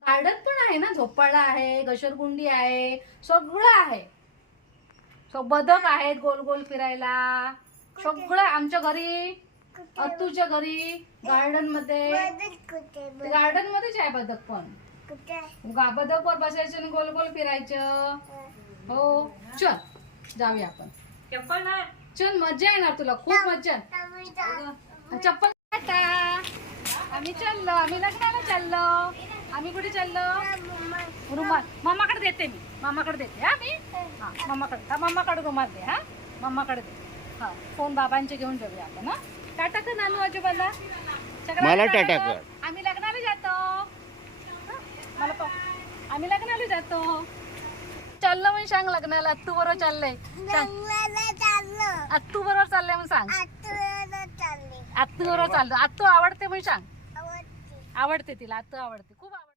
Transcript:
Garden पण आहे ना, झोपाळा आहे, घसरगुंडी आहे, सगळं आहे. बदक आहेत गोल गोल फिरायला, सगळं आमच्या घरी, अत्तूच्या घरी, गार्डन मध्ये. गार्डन मध्येच आहे बदक पण. बदक वर बसायचं आणि गोल गोल फिरायचं. हो चल जाऊया आपण. चल मजा येणार तुला, खूप मजा. चप्पल आता आम्ही चाललो, आम्ही लग्नाला चाललो. आम्ही कुठे चाललो? रुमाल मामाकडे देते मी, मामाकडे देते. हा मी मामाकडे रुमाल दे. हा मामाकडे दे. हा फोन बाबांचे घेऊन जाऊया आपण. हा टाटा कर नानू आजोबाला. मला टाटा कर. आम्ही लग्नाला जातो. मला पण आम्ही लग्नाला जातो. चाललो म्हणून सांग लग्नाला. अत्तू बरोबर चाललंय. अत्तू बरोबर चाललंय म्हणून सांग. अत्तू बरोबर चाललो. अत्तू आवडते म्हणून सांग. आवडते तिला, अत्तू आवडते, खूप आवडते.